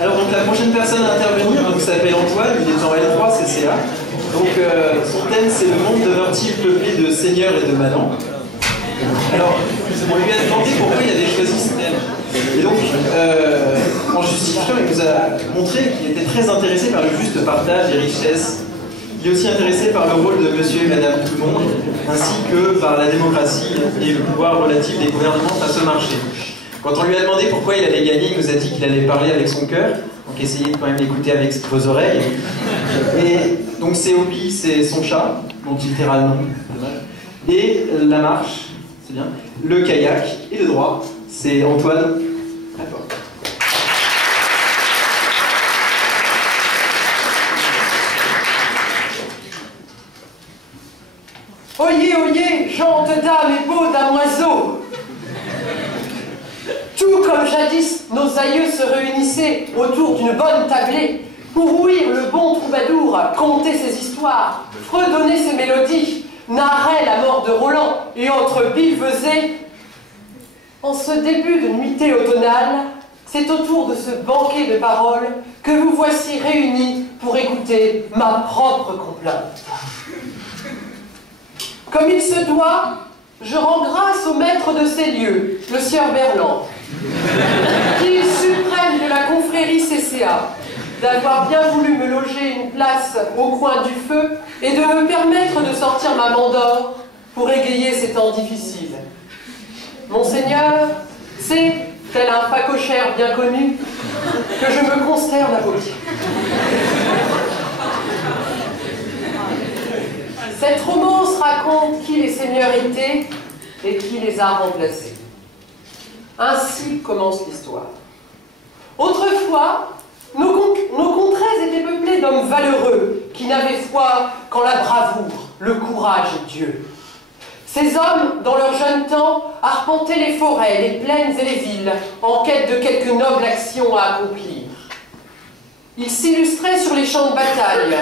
Alors donc la prochaine personne à intervenir s'appelle Antoine, il est en L3 CCA. Donc son thème c'est le monde demeure-t-il peuplé de seigneurs et de manants. Alors on lui a demandé pourquoi il avait choisi ce thème. Et donc en justifiant il nous a montré qu'il était très intéressé par le juste partage des richesses. Il est aussi intéressé par le rôle de monsieur et madame tout le monde, ainsi que par la démocratie et le pouvoir relatif des gouvernements face au marché. Quand on lui a demandé pourquoi il allait gagner, il nous a dit qu'il allait parler avec son cœur, donc essayez de quand même l'écouter avec vos oreilles. Et donc c'est Obi, c'est son chat, dont il taira le nom, et la marche, c'est bien, le kayak, et le droit, c'est Antoine. À toi. Oyez, oyez, gente d'âme et beau damoiseau. Tout comme jadis, nos aïeux se réunissaient autour d'une bonne tablée pour ouïr le bon troubadour conter ses histoires, fredonner ses mélodies, narrer la mort de Roland et autres billevesées. En ce début de nuitée automnale, c'est autour de ce banquet de paroles que vous voici réunis pour écouter ma propre complainte. Comme il se doit, je rends grâce au maître de ces lieux, le sieur Berland, qui est suprême de la confrérie CCA, d'avoir bien voulu me loger une place au coin du feu et de me permettre de sortir ma mandore pour égayer ces temps difficiles. Monseigneur, c'est, tel un facochère bien connu, que je me consterne à vos pieds. Cette romance raconte qui les seigneurs étaient et qui les a remplacés. Ainsi commence l'histoire. Autrefois, nos contrées étaient peuplées d'hommes valeureux qui n'avaient foi qu'en la bravoure, le courage et Dieu. Ces hommes, dans leur jeune temps, arpentaient les forêts, les plaines et les villes en quête de quelques nobles actions à accomplir. Ils s'illustraient sur les champs de bataille,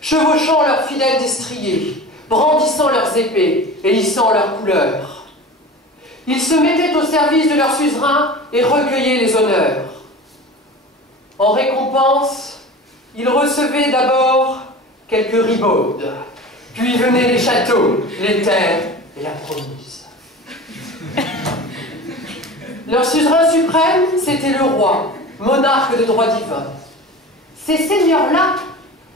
chevauchant leurs fidèles destriers, brandissant leurs épées et hissant leurs couleurs. Ils se mettaient au service de leur suzerain et recueillaient les honneurs. En récompense, ils recevaient d'abord quelques ribaudes, puis venaient les châteaux, les terres et la promise. Leur suzerain suprême, c'était le roi, monarque de droit divin. Ces seigneurs-là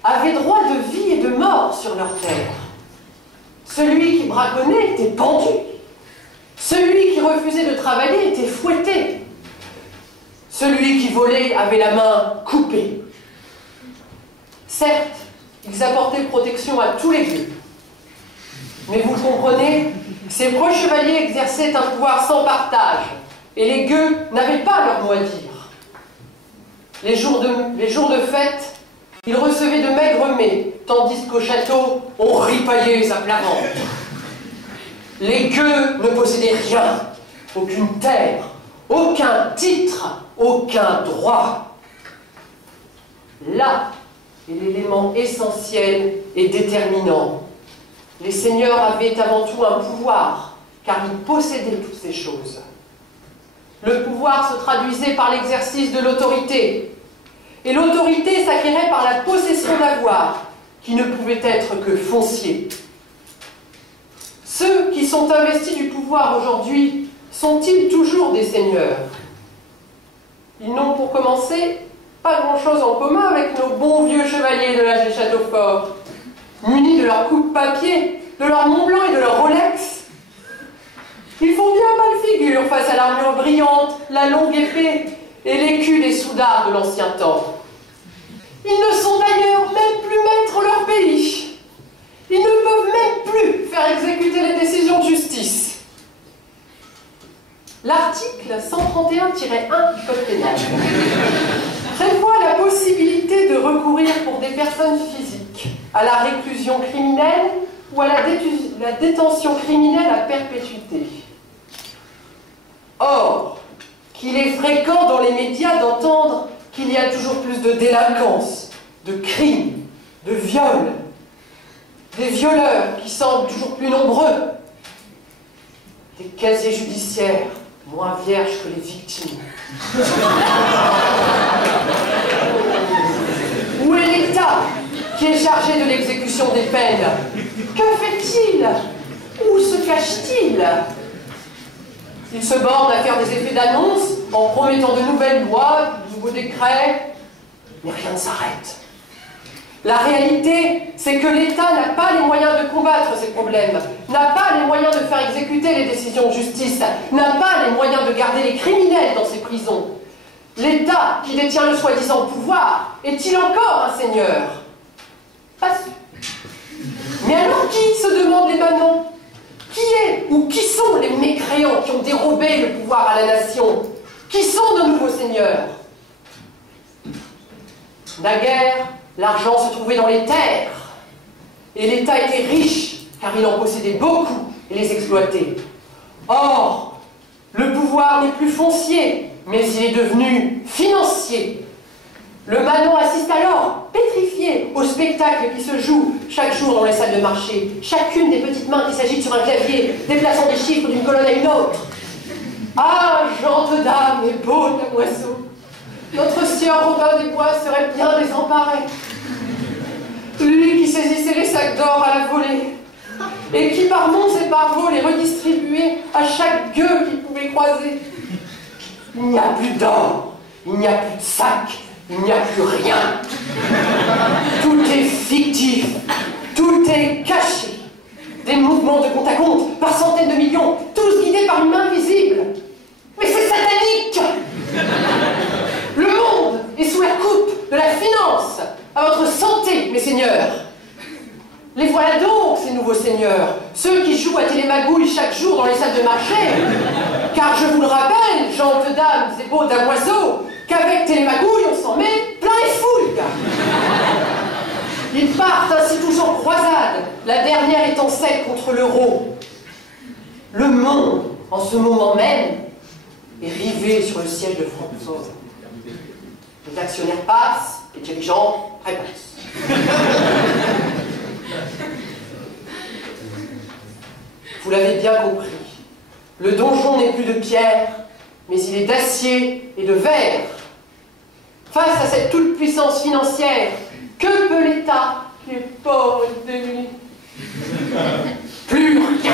avaient droit de vie et de mort sur leur terre. Celui qui braconnait était pendu. Celui qui refusait de travailler était fouetté. Celui qui volait avait la main coupée. Certes, ils apportaient protection à tous les gueux. Mais vous comprenez, ces proches chevaliers exerçaient un pouvoir sans partage, et les gueux n'avaient pas leur mot à dire. Les jours de fête, ils recevaient de maigres mets, tandis qu'au château, on ripaillait à plat ventre. Les gueux ne possédaient rien, aucune terre, aucun titre, aucun droit. Là est l'élément essentiel et déterminant. Les seigneurs avaient avant tout un pouvoir, car ils possédaient toutes ces choses. Le pouvoir se traduisait par l'exercice de l'autorité, et l'autorité s'acquérait par la possession d'avoir, qui ne pouvait être que foncier. Ceux qui sont investis du pouvoir aujourd'hui sont-ils toujours des seigneurs? Ils n'ont pour commencer pas grand-chose en commun avec nos bons vieux chevaliers de l'âge des châteaux forts, munis de leur coupe-papier, de leur Mont-Blanc et de leur Rolex. Ils font bien mal figure face à l'armure brillante, la longue épée et l'écu des soudards de l'ancien temps. Ils ne sont d'ailleurs même plus maîtres de leur pays. Ils ne peuvent même plus faire exécuter les décisions de justice. L'article 131-1 du Code pénal prévoit la possibilité de recourir pour des personnes physiques à la réclusion criminelle ou à la détention criminelle à perpétuité. Or, qu'il est fréquent dans les médias d'entendre qu'il y a toujours plus de délinquance, de crimes, de viols. des violeurs qui semblent toujours plus nombreux, des casiers judiciaires moins vierges que les victimes. Où est l'État qui est chargé de l'exécution des peines? Que fait-il? Où se cache-t-il? Il se borne à faire des effets d'annonce en promettant de nouvelles lois, de nouveaux décrets, mais rien ne s'arrête. La réalité, c'est que l'État n'a pas les moyens de combattre ces problèmes, n'a pas les moyens de faire exécuter les décisions de justice, n'a pas les moyens de garder les criminels dans ses prisons. L'État, qui détient le soi-disant pouvoir, est-il encore un seigneur? Pas sûr. Mais alors qui, se demandent les manants? Qui est ou qui sont les mécréants qui ont dérobé le pouvoir à la nation? Qui sont nos nouveaux seigneurs? Naguère, l'argent se trouvait dans les terres, et l'État était riche, car il en possédait beaucoup et les exploitait. Or, le pouvoir n'est plus foncier, mais il est devenu financier. Le manant assiste alors, pétrifié, au spectacle qui se joue chaque jour dans les salles de marché, chacune des petites mains qui s'agitent sur un clavier, déplaçant des chiffres d'une colonne à une autre. Ah, gente d'âme et beau damoiseau, notre sieur Robin des Bois serait bien désemparé. Lui qui saisissait les sacs d'or à la volée, et qui par monts et par veaux les redistribuait à chaque gueux qu'il pouvait croiser. Il n'y a plus d'or, il n'y a plus de sacs, il n'y a plus rien. Tout est fictif, tout est caché. Des mouvements de compte à compte par centaines de millions, tous guidés par une main invisible. Mais c'est satanique! Le monde est sous la coupe de la finance. À votre santé, mes seigneurs. Les voilà donc, ces nouveaux seigneurs, ceux qui jouent à télémagouille chaque jour dans les salles de marché. Car je vous le rappelle, gentes dames et beaux damoiseaux, qu'avec télémagouille, on s'en met plein les fouilles. Ils partent ainsi tous en croisade, la dernière étant celle contre l'euro. Le monde, en ce moment même, est rivé sur le siège de Francfort. Les actionnaires passent, les dirigeants répondent. Vous l'avez bien compris, le donjon n'est plus de pierre, mais il est d'acier et de verre. Face à cette toute-puissance financière, que peut l'État qui est pauvre et démuni? Plus rien.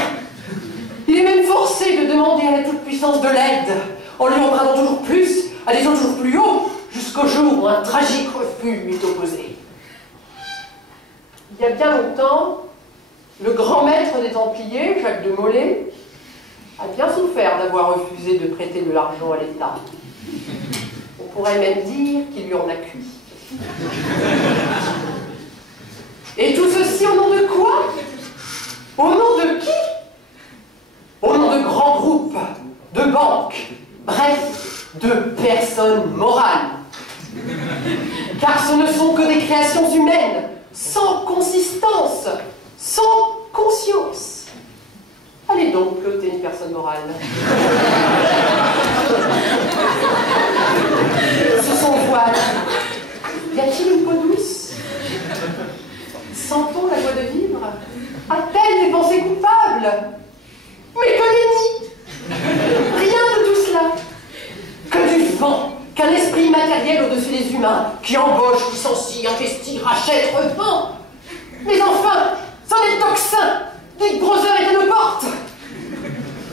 Il est même forcé de demander à la toute-puissance de l'aide, en lui empruntant toujours plus, à des taux toujours plus hauts, jusqu'au jour où un tragique refus lui est opposé. Il y a bien longtemps, le grand maître des Templiers, Jacques de Molay, a bien souffert d'avoir refusé de prêter de l'argent à l'État. On pourrait même dire qu'il lui en a cuit. Et tout ceci au nom de quoi? Au nom de qui? Au nom de grands groupes, de banques, bref, de personnes morales. Car ce ne sont que des créations humaines, sans consistance, sans conscience. Allez donc ploter une personne morale. Sous son voile, y a-t-il une peau douce? Sent-on la joie de vivre? A-t-elle des pensées coupables? Mais que nenni! Rien de tout cela. Que du vent, qu'un esprit matériel au-dessus des humains, qui embauche, licencie, investit, rachète, revend. Mais enfin, c'en est le tocsin! Big Brother est à nos portes!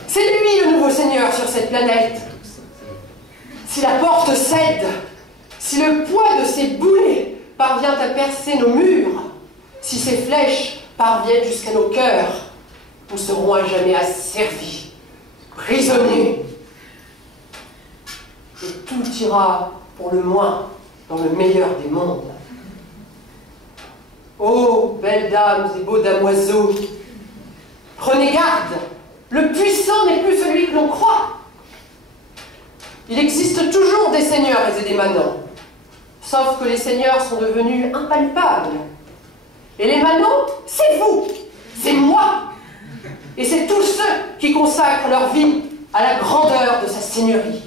C'est lui le nouveau seigneur sur cette planète. Si la porte cède, si le poids de ses boulets parvient à percer nos murs, si ses flèches parviennent jusqu'à nos cœurs, nous serons à jamais asservis, prisonniers. Et tout ira pour le moins dans le meilleur des mondes. Ô belles dames et beaux damoiseaux, prenez garde, le puissant n'est plus celui que l'on croit. Il existe toujours des seigneurs et des manants, sauf que les seigneurs sont devenus impalpables. Et les manants, c'est vous, c'est moi, et c'est tous ceux qui consacrent leur vie à la grandeur de sa seigneurie.